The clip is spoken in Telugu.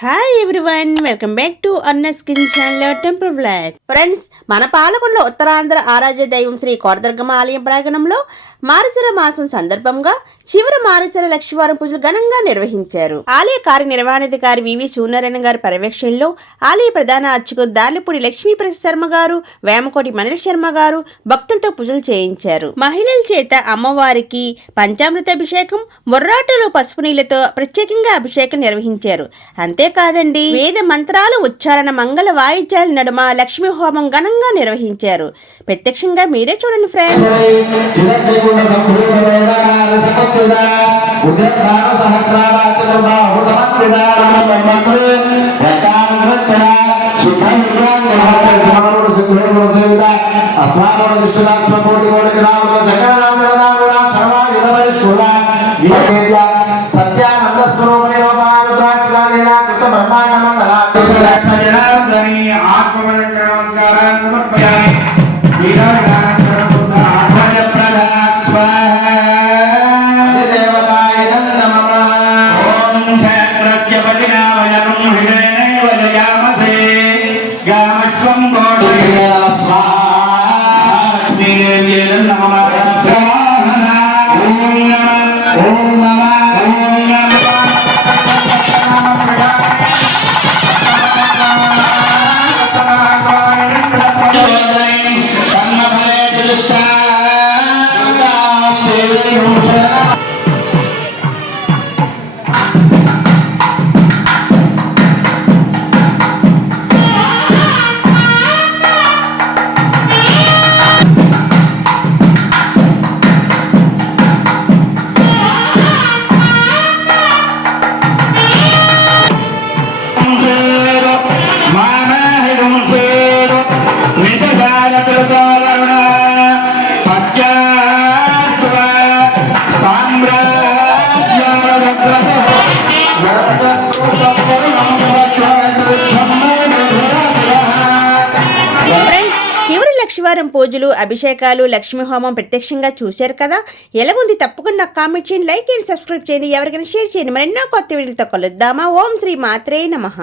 Hi everyone welcome back to అన్న skin channel temple block friends మన పాలకొండలో ఉత్తరాంధ్ర ఆరాధ్య దైవం శ్రీ కోరదుర్గమ్మ ఆలయం ప్రాంగణంలో మారచర మాసం సందర్భంగా చివరి మారచర లక్ష్మీవారం పూజలు ఘనంగా నిర్వహించారు. ఆలయ కార్యనిర్వహణాధికారి వివి సూర్యనారాయణ గారి పర్యవేక్షణలో ఆలయ ప్రధాన అర్చకుడు దార్లపూడి లక్ష్మీప్రసాద్ శర్మ గారు వేమకోటి మనీల శర్మ గారు భక్తులతో పూజలు చేయించారు. మహిళల చేత అమ్మవారికి పంచామృత అభిషేకం మొర్రాటలో పసుపు నీళ్ళతో ప్రత్యేకంగా అభిషేకం నిర్వహించారు. అంతేకాదండి వేద మంత్రాలు ఉచ్చారణ మంగళ వాయిద్యాల నడుమ లక్ష్మీ హోమం ఘనంగా నిర్వహించారు. ప్రత్యక్షంగా మీరే చూడండి ఫ్రెండ్స్. సత్యానంద స్వరూపిణి కృత బ్రహ్మాండ మండల జనార్దని ఆత్మవలకరణకారాన్ని ఓం నమ ఓం నమ. చివరి పూజలు అభిషేకాలు లక్ష్మీ హోమం ప్రత్యక్షంగా చూశారు కదా? ఎలాగుంది తప్పకుండా కామెంట్ చేయండి లైక్ చేయండి సబ్స్క్రైబ్ చేయండి. ఎవరికైనా షేర్ చేయండి. మరెన్నో కొత్త వీడియోలతో కలుద్దామా? ఓం శ్రీ మాత్రే నమః.